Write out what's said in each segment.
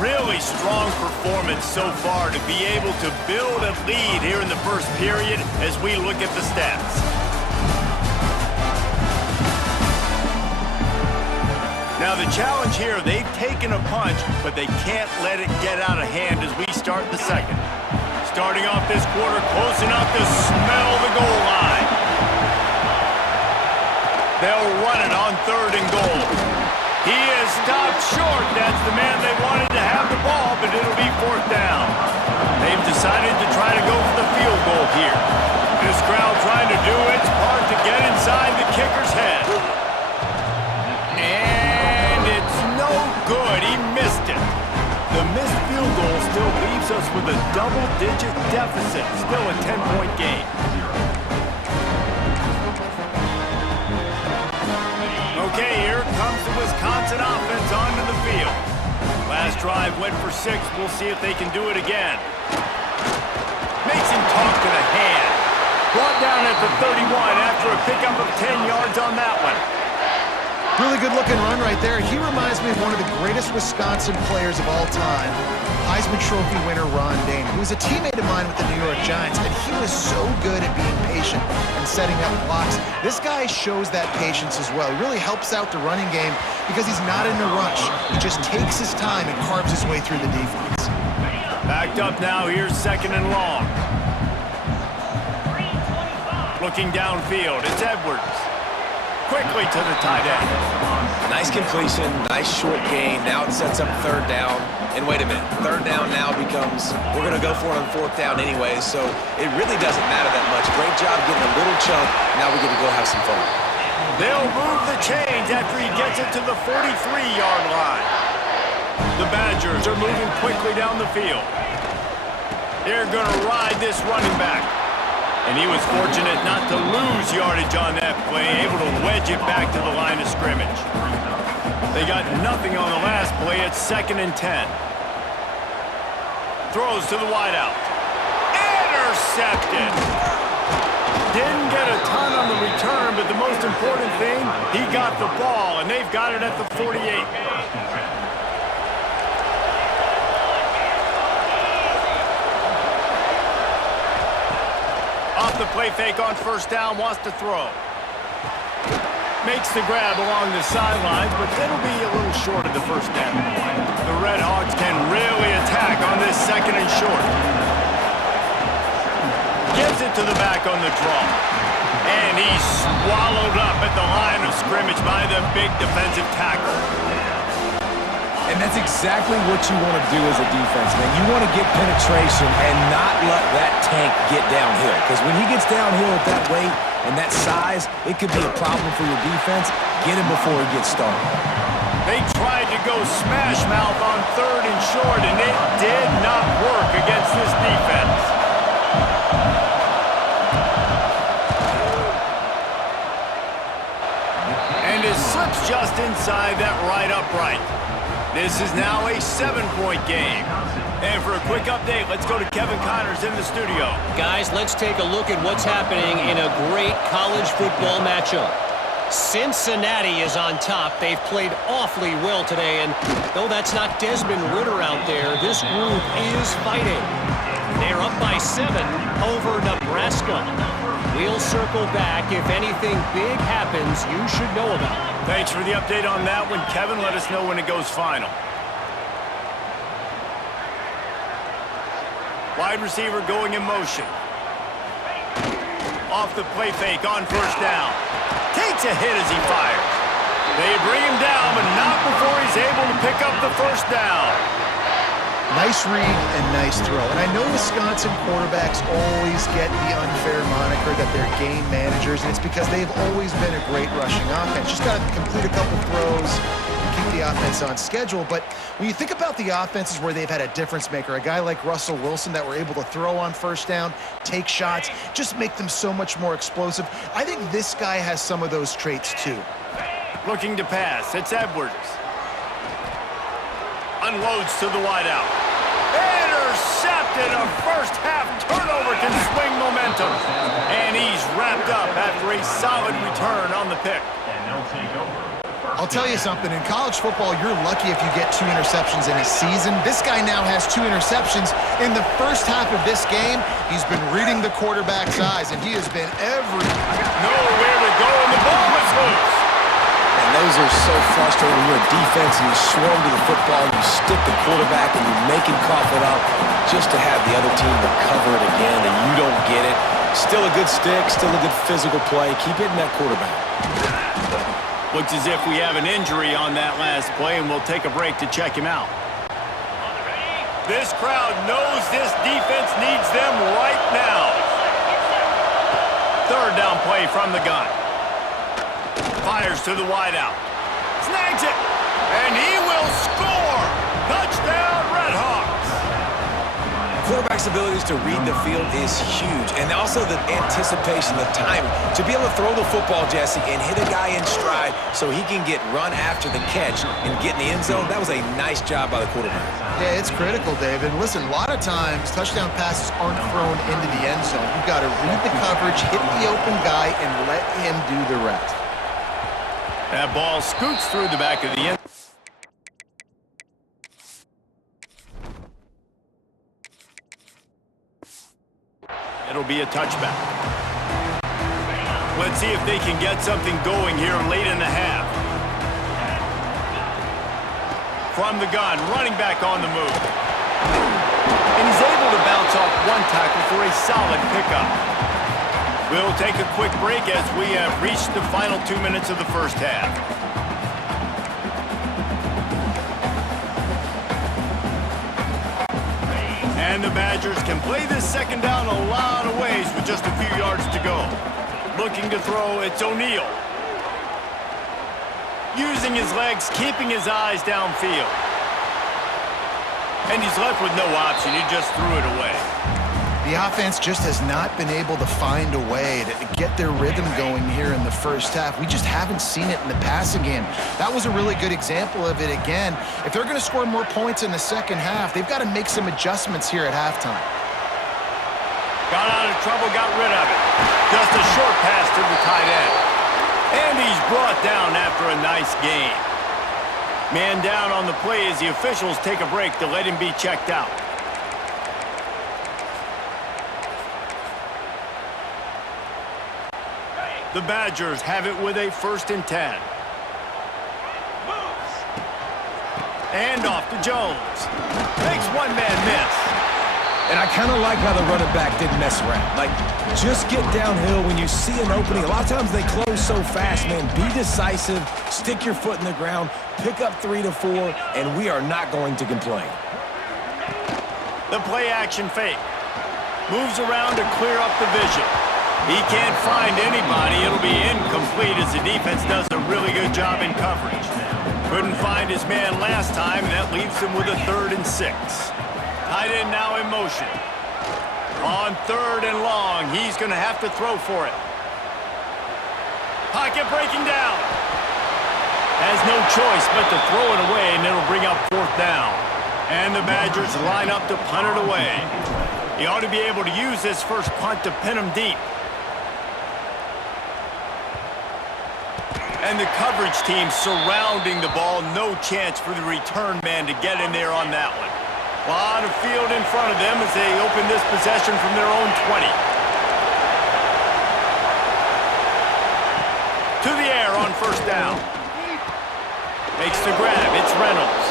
Really strong performance so far to be able to build a lead here in the first period as we look at the stats. Now the challenge here, they've taken a punch, but they can't let it get out of hand as we start the second. Starting off this quarter, close enough to smell the goal line. They'll run it on 3rd and goal. He is stopped short. That's the man they wanted to have the ball, but it'll be 4th down. They've decided to try to go for the field goal here. This crowd trying to do its part to get inside the kicker's head. And it's no good. He missed it. The missed field goal still leaves us with a double-digit deficit. Still a 10-point game. Okay, here comes the Wisconsin offense onto the field. Last drive went for 6. We'll see if they can do it again. Makes him talk to the hand. Brought down at the 31 after a pickup of 10 yards on that one. Really good-looking run right there. He reminds me of one of the greatest Wisconsin players of all time, Heisman Trophy winner Ron Dayne. He was a teammate of mine with the New York Giants, and he was so good at being patient and setting up blocks. This guy shows that patience as well. He really helps out the running game because he's not in a rush. He just takes his time and carves his way through the defense. Backed up now. Here's 2nd and long. Looking downfield. It's Edwards. Quickly to the tight end. Nice completion, nice short gain. Now it sets up 3rd down. And wait a minute, 3rd down now becomes, we're going to go for it on 4th down anyway, so it really doesn't matter that much. Great job getting a little chunk. Now we get to go have some fun. They'll move the chains after he gets it to the 43-yard line. The Badgers are moving quickly down the field. They're going to ride this running back. And he was fortunate not to lose yardage on that play, able to wedge it back to the line of scrimmage. They got nothing on the last play. It's 2nd and 10. Throws to the wideout. Intercepted. Didn't get a ton on the return, but the most important thing, he got the ball, and they've got it at the 48. Off the play fake on 1st down, wants to throw. Makes the grab along the sidelines, but that'll be a little short of the 1st down. The Red Hawks can really attack on this 2nd and short. Gives it to the back on the draw. And he's swallowed up at the line of scrimmage by the big defensive tackle. And that's exactly what you want to do as a defense, man. You want to get penetration and not let that tank get downhill. Because when he gets downhill at that weight and that size, it could be a problem for your defense. Get him before he gets started. They tried to go smash mouth on 3rd and short, and it did not work against this defense. And it slips just inside that right upright. This is now a 7-point game. And for a quick update, let's go to Kevin Connors in the studio. Guys, let's take a look at what's happening in a great college football matchup. Cincinnati is on top. They've played awfully well today, and though that's not Desmond Ridder out there, this group is fighting. They're up by 7 over Nebraska. We'll circle back. If anything big happens, you should know about it. Thanks for the update on that one, Kevin. Let us know when it goes final. Wide receiver going in motion. Off the play fake on 1st down. Takes a hit as he fires. They bring him down, but not before he's able to pick up the 1st down. Nice read and nice throw. And I know Wisconsin quarterbacks always get the unfair moniker that they're game managers, and it's because they've always been a great rushing offense. Just got to complete a couple throws and keep the offense on schedule. But when you think about the offenses where they've had a difference maker, a guy like Russell Wilson that were able to throw on 1st down, take shots, just make them so much more explosive. I think this guy has some of those traits too. Looking to pass. It's Edwards. Unloads to the wideout. Intercepted. A first-half turnover can swing momentum. And he's wrapped up after a solid return on the pick. I'll tell you something. In college football, you're lucky if you get 2 interceptions in a season. This guy now has 2 interceptions. In the first half of this game, he's been reading the quarterback's eyes, and he has been Nowhere to go, and the ball is loose. And those are so frustrating when you're a defense and you swarm to the football, you stick the quarterback and you make him cough it up just to have the other team recover it again, and you don't get it. Still a good stick, still a good physical play. Keep hitting that quarterback. Looks as if we have an injury on that last play, and we'll take a break to check him out. This crowd knows this defense needs them right now. Third down play from the gun. Fires to the wideout. Snags it, and he will score. Touchdown, Redhawks. Quarterback's abilities to read the field is huge, and also the anticipation, the time to be able to throw the football, Jesse, and hit a guy in stride so he can get run after the catch and get in the end zone. That was a nice job by the quarterback. Yeah, it's critical, David. Listen, a lot of times touchdown passes aren't thrown into the end zone. You've got to read the coverage, hit the open guy, and let him do the rest. That ball scoots through the back of the end. It'll be a touchback. Let's see if they can get something going here late in the half. From the gun, running back on the move. And he's able to bounce off one tackle for a solid pickup. We'll take a quick break as we have reached the final 2 minutes of the first half. And the Badgers can play this second down a lot of ways with just a few yards to go. Looking to throw, it's O'Neal. Using his legs, keeping his eyes downfield. And he's left with no option. He just threw it away. The offense just has not been able to find a way to get their rhythm going here in the first half. We just haven't seen it in the passing game. That was a really good example of it again. If they're going to score more points in the second half, they've got to make some adjustments here at halftime. Got out of trouble, got rid of it. Just a short pass to the tight end. And he's brought down after a nice gain. Man down on the play as the officials take a break to let him be checked out. The Badgers have it with a 1st and 10. And off to Jones. Makes one man miss. And I kind of like how the running back didn't mess around. Like, just get downhill when you see an opening. A lot of times they close so fast, man. Be decisive, stick your foot in the ground, pick up 3 to 4, and we are not going to complain. The play action fake. Moves around to clear up the vision. He can't find anybody. It'll be incomplete as the defense does a really good job in coverage. Couldn't find his man last time, and that leaves him with a 3rd and 6. Tight end now in motion. On 3rd and long, he's going to have to throw for it. Pocket breaking down. Has no choice but to throw it away, and it'll bring up 4th down. And the Badgers line up to punt it away. He ought to be able to use this first punt to pin him deep. And the coverage team surrounding the ball. No chance for the return man to get in there on that one. A lot of field in front of them as they open this possession from their own 20. To the air on 1st down. Makes the grab. It's Reynolds.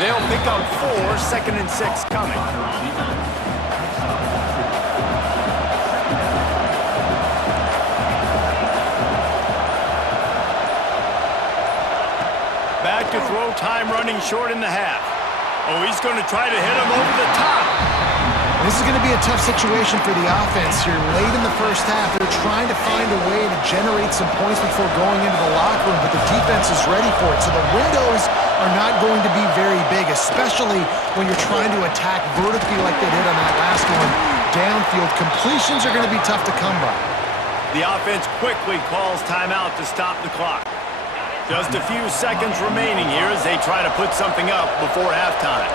They'll pick up 4, 2nd and 6 coming. Back to throw, time running short in the half. Oh, he's going to try to hit him over the top. This is going to be a tough situation for the offense here. Late in the first half, they're trying to find a way to generate some points before going into the locker room, but the defense is ready for it. So the windows are not going to be very big, especially when you're trying to attack vertically like they did on that last one. Downfield completions are going to be tough to come by. The offense quickly calls timeout to stop the clock. Just a few seconds remaining here as they try to put something up before halftime.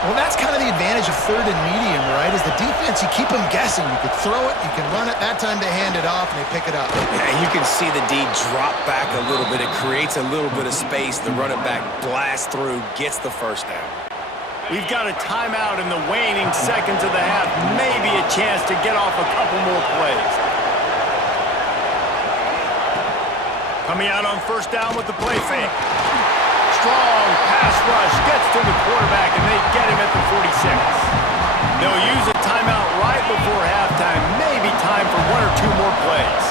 Well, that's kind of the advantage of third and medium, right? Is the defense, you keep them guessing. You could throw it, you can run it. That time they hand it off, and they pick it up. And you can see the D drop back a little bit. It creates a little bit of space. The running back blasts through, gets the first down. We've got a timeout in the waning seconds of the half. Maybe a chance to get off a couple more plays. Coming out on first down with the play fake. Strong pass rush, gets to the quarterback, and they get him at the 46. They'll use a timeout right before halftime. Maybe time for one or two more plays.